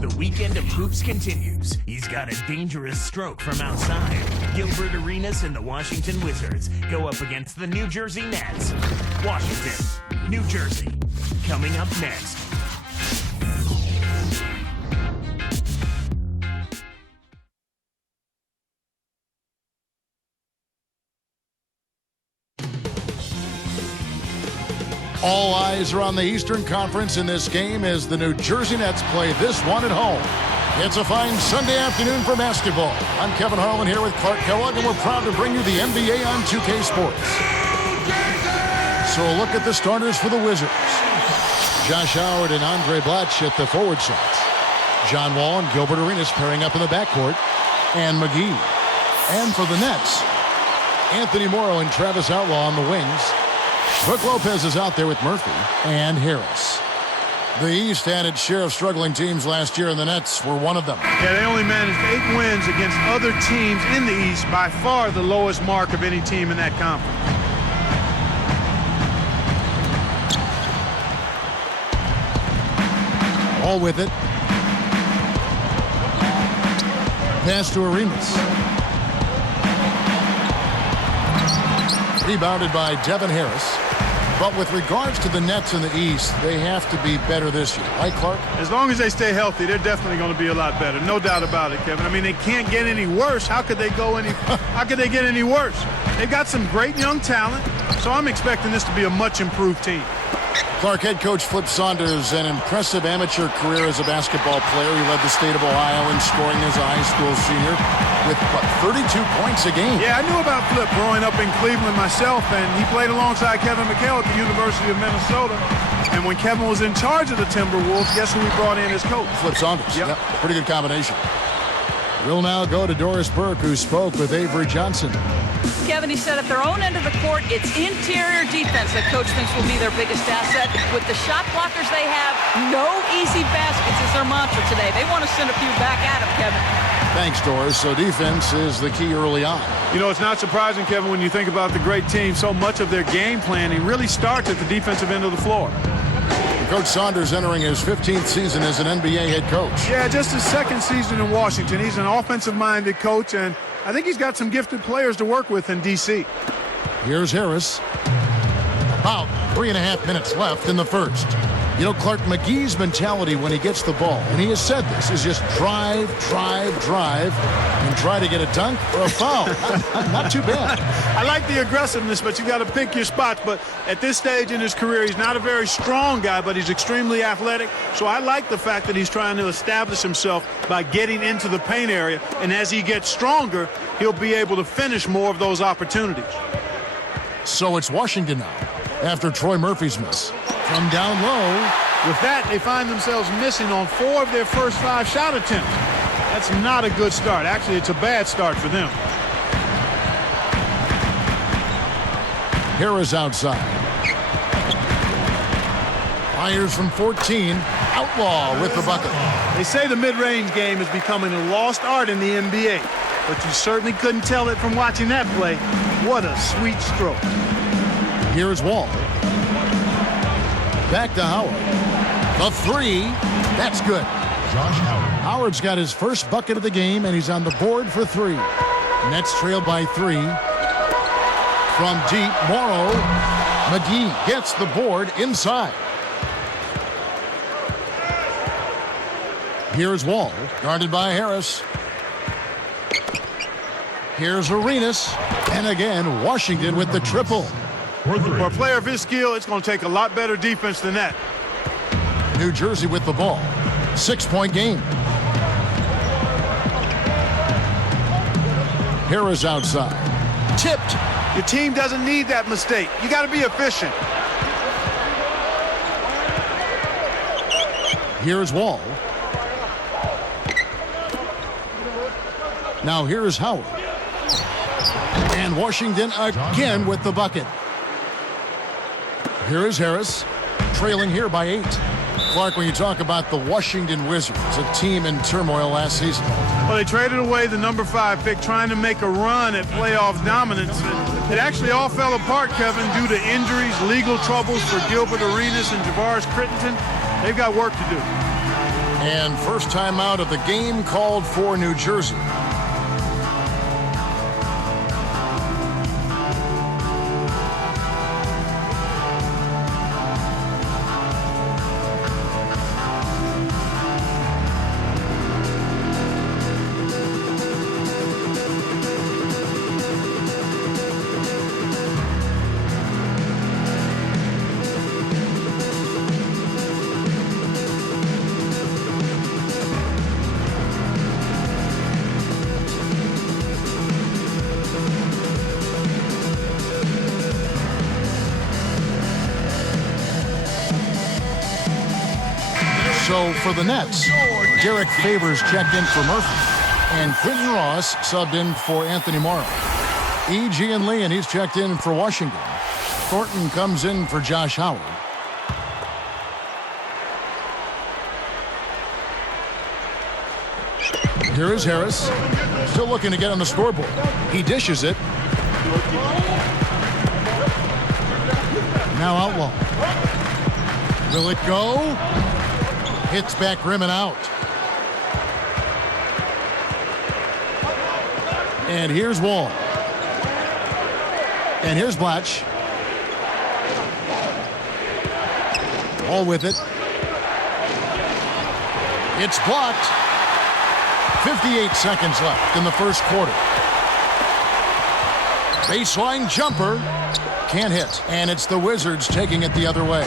The weekend of hoops continues. He's got a dangerous stroke from outside. Gilbert Arenas and the Washington Wizards go up against the New Jersey Nets. Washington, New Jersey. Coming up next. All eyes are on the Eastern Conference in this game as the New Jersey Nets play this one at home. It's a fine Sunday afternoon for basketball. I'm Kevin Harlan here with Clark Kellogg, and we're proud to bring you the NBA on 2K Sports. So a look at the starters for the Wizards. Josh Howard and Andre Blatch at the forward sides. John Wall and Gilbert Arenas pairing up in the backcourt. And McGee. And for the Nets, Anthony Morrow and Travis Outlaw on the wings. Brook Lopez is out there with Murphy and Harris. The East had its share of struggling teams last year, and the Nets were one of them. Yeah, they only managed 8 wins against other teams in the East, by far the lowest mark of any team in that conference. All with it. Pass to Arenas. Rebounded by Devin Harris. But with regards to the Nets in the East, they have to be better this year. Right, Clark? As long as they stay healthy, they're definitely going to be a lot better. No doubt about it, Kevin. I mean, they can't get any worse. How could they get any worse? They've got some great young talent, so I'm expecting this to be a much improved team. Clark, head coach Flip Saunders, an impressive amateur career as a basketball player. He led the state of Ohio in scoring as a high school senior with, 32 points a game. Yeah, I knew about Flip growing up in Cleveland myself, and he played alongside Kevin McHale at the University of Minnesota. And when Kevin was in charge of the Timberwolves, guess who we brought in as coach? Flip Saunders. Yep. Pretty good combination. We'll now go to Doris Burke, who spoke with Avery Johnson. Kevin, he said at their own end of the court, it's interior defense that coach thinks will be their biggest asset. With the shot blockers they have, no easy baskets is their mantra today. They want to send a few back at him, Kevin. Thanks, Doris. So defense is the key early on. You know, it's not surprising, Kevin, when you think about the great team. So much of their game planning really starts at the defensive end of the floor. Coach Saunders entering his 15th season as an NBA head coach. Yeah, just his second season in Washington. He's an offensive-minded coach, and I think he's got some gifted players to work with in D.C. Here's Harris. About 3.5 minutes left in the first. You know, Clark, McGee's mentality when he gets the ball, and he has said this, is just drive, and try to get a dunk or a foul. Not too bad. I like the aggressiveness, but you got to pick your spots. But at this stage in his career, he's not a very strong guy, but he's extremely athletic. So I like the fact that he's trying to establish himself by getting into the paint area. And as he gets stronger, he'll be able to finish more of those opportunities. So it's Washington now, after Troy Murphy's miss. From down low. With that, they find themselves missing on 4 of their first 5 shot attempts. That's not a good start. Actually, it's a bad start for them. Harris outside. Fires from 14. Outlaw with the bucket. They say the mid-range game is becoming a lost art in the NBA, but you certainly couldn't tell it from watching that play. What a sweet stroke. Here's Wall. Back to Howard. The 3. That's good. Josh Howard. Howard's got his first bucket of the game, and he's on the board for 3. Nets trail by 3. From deep, Morrow. McGee gets the board inside. Here's Wall, guarded by Harris. Here's Arenas. And again, Washington with the triple. For a player of his skill, it's going to take a lot better defense than that. New Jersey with the ball. 6-point game. Harris outside. Tipped. Your team doesn't need that mistake. You got to be efficient. Here's Wall. Now here's Howard. And Washington again with the bucket. Here is Harris, trailing here by 8. Clark, when you talk about the Washington Wizards, a team in turmoil last season. Well, they traded away the number 5 pick trying to make a run at playoff dominance. It actually all fell apart, Kevin, due to injuries, legal troubles for Gilbert Arenas and Javaris Crittenton. They've got work to do. And first timeout of the game called for New Jersey. So for the Nets, Derek Favors checked in for Murphy, and Quentin Ross subbed in for Anthony Morrow. E.G. and Lee, and he's checked in for Washington. Thornton comes in for Josh Howard. Here is Harris, still looking to get on the scoreboard. He dishes it. Now Outlaw. Will it go? Hits back rim and out. And here's Wall. And here's Blatch. All with it. It's blocked. 58 seconds left in the first quarter. Baseline jumper. Can't hit. And it's the Wizards taking it the other way.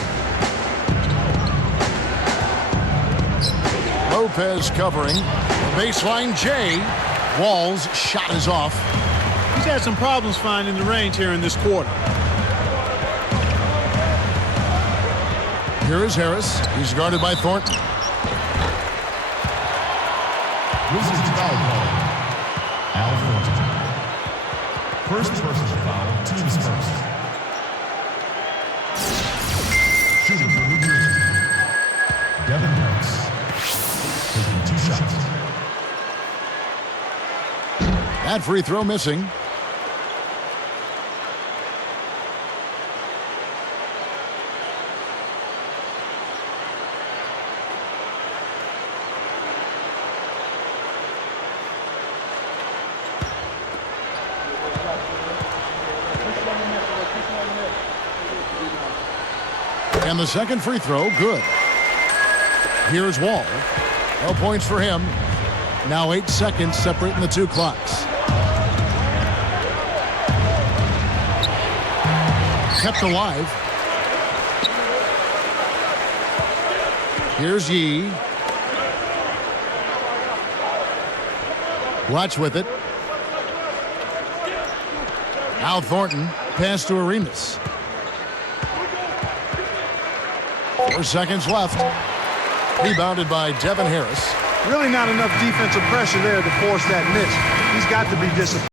Lopez covering. Baseline J. Wall's shot is off. He's had some problems finding the range here in this quarter. Here is Harris. He's guarded by Thornton. Wizards foul call. Al Thornton. First personal foul, team's first. Shooting for New Jersey. Devin Harris. Taking 2 shots. That free throw missing. And the second free throw, good. Here's Wall. No points for him. Now 8 seconds separating the two clocks. Kept alive. Here's Yee. Watch with it. Al Thornton. Pass to Arenas. 4 seconds left. Rebounded by Devin Harris. Really not enough defensive pressure there to force that miss. He's got to be disciplined.